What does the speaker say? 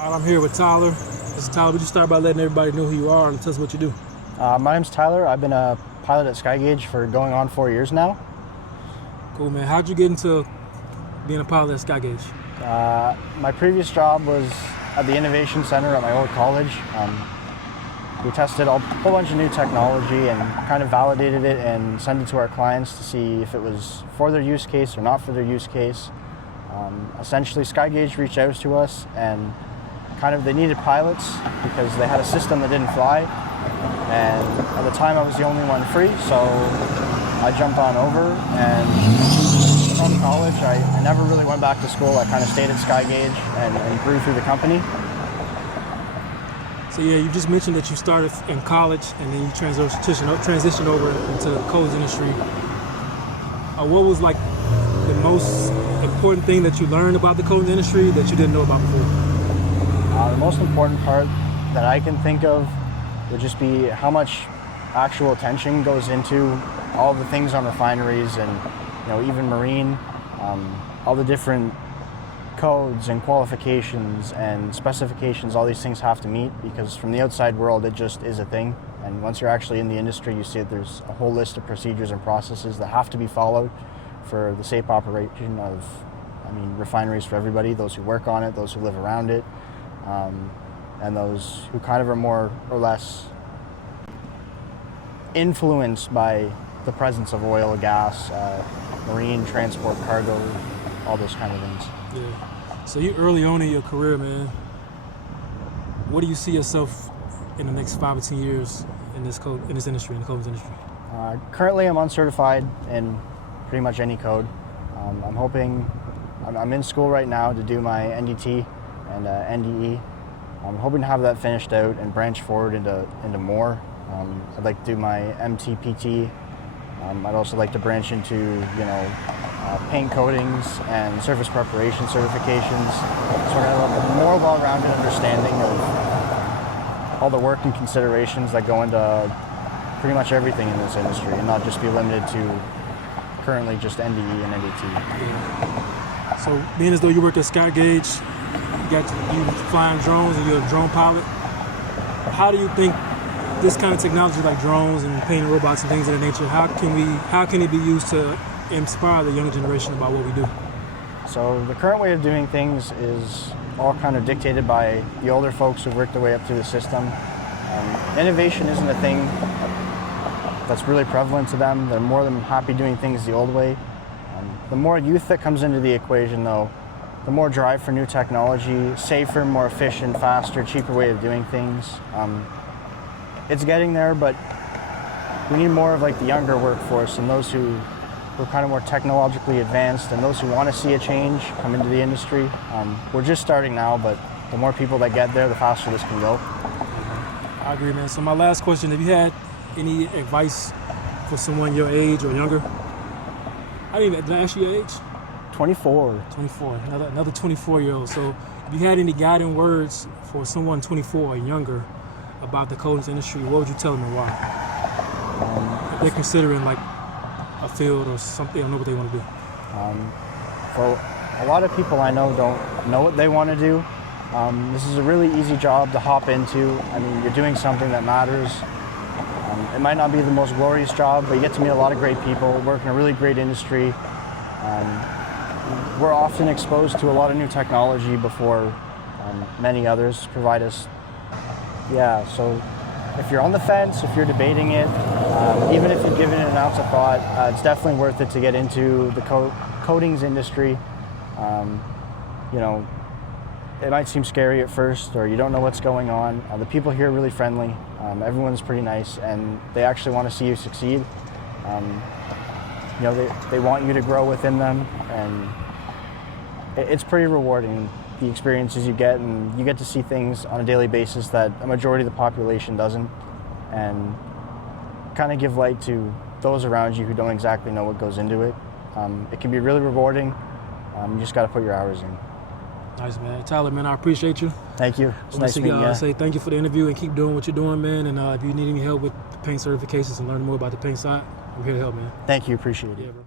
All right, I'm here with Tyler. This is Tyler. Would you start by letting everybody know who you are and tell us what you do? My name's Tyler. I've been a pilot at Skygauge for going on 4 years now. Cool, man. How'd you get into being a pilot at Skygauge? My previous job was at the Innovation Center at my old college. We tested a whole bunch of new technology and kind of validated it and sent it to our clients to see if it was for their use case or not for their use case. Essentially, Skygauge reached out to us and they needed pilots because they had a system that didn't fly. And at the time I was the only one free, so I jumped on over, and from college I never really went back to school. I kind of stayed at Skygauge and grew through the company. So yeah, you just mentioned that you started in college and then you transitioned over into the codes industry. What was like the most important thing that you learned about the codes industry that you didn't know about before? The most important part that I can think of would just be how much actual attention goes into all the things on refineries and even marine, all the different codes and qualifications and specifications all these things have to meet, because from the outside world it just is a thing, and once you're actually in the industry you see that there's a whole list of procedures and processes that have to be followed for the safe operation of refineries for everybody, those who work on it, those who live around it, and those who are more or less influenced by the presence of oil, gas, marine, transport, cargo, all those kind of things. Yeah. So you early on in your career, man, what do you see yourself in the next 5 or 10 years in this industry, in the codes industry? Currently I'm uncertified in pretty much any code. I'm in school right now to do my NDT and NDE. I'm hoping to have that finished out and branch forward into more. I'd like to do my MTPT. I'd also like to branch into paint coatings and surface preparation certifications, so I have a more well-rounded understanding of all the work and considerations that go into pretty much everything in this industry, and not just be limited to currently just NDE and NDT. Yeah. So being as though you work at Skygauge, you flying drones and you're a drone pilot, how do you think this kind of technology like drones and painting robots and things of that nature, how can it be used to inspire the younger generation about what we do? So the current way of doing things is all kind of dictated by the older folks who've worked their way up through the system. Innovation isn't a thing that's really prevalent to them. They're more than happy doing things the old way. The more youth that comes into the equation, though, the more drive for new technology, safer, more efficient, faster, cheaper way of doing things. It's getting there, but we need more of the younger workforce and those who are more technologically advanced and those who want to see a change come into the industry. We're just starting now, but the more people that get there, the faster this can go. I agree, man. So my last question, have you had any advice for someone your age or younger? Did I ask you your age? 24. 24, another 24-year-old. So if you had any guiding words for someone 24 or younger about the coatings industry, what would you tell them and why? If they're considering a field or something, they don't know what they want to do. For a lot of people I know don't know what they want to do. This is a really easy job to hop into. You're doing something that matters. It might not be the most glorious job, but you get to meet a lot of great people, work in a really great industry. We're often exposed to a lot of new technology before many others provide us. Yeah, so if you're on the fence, if you're debating it, even if you've given it an ounce of thought, it's definitely worth it to get into the coatings industry. It might seem scary at first, or you don't know what's going on. The people here are really friendly. Everyone's pretty nice, and they actually want to see you succeed. They want you to grow within them, and it's pretty rewarding, the experiences you get, and you get to see things on a daily basis that a majority of the population doesn't, and kind of give light to those around you who don't exactly know what goes into it. It can be really rewarding. You just got to put your hours in. Nice, man. Tyler, man, I appreciate you. Thank you. It's nice meeting you. I say thank you for the interview and keep doing what you're doing, man. And if you need any help with the paint certifications and learning more about the paint side, I'm here to help, man. Thank you. Appreciate it. Yeah, bro.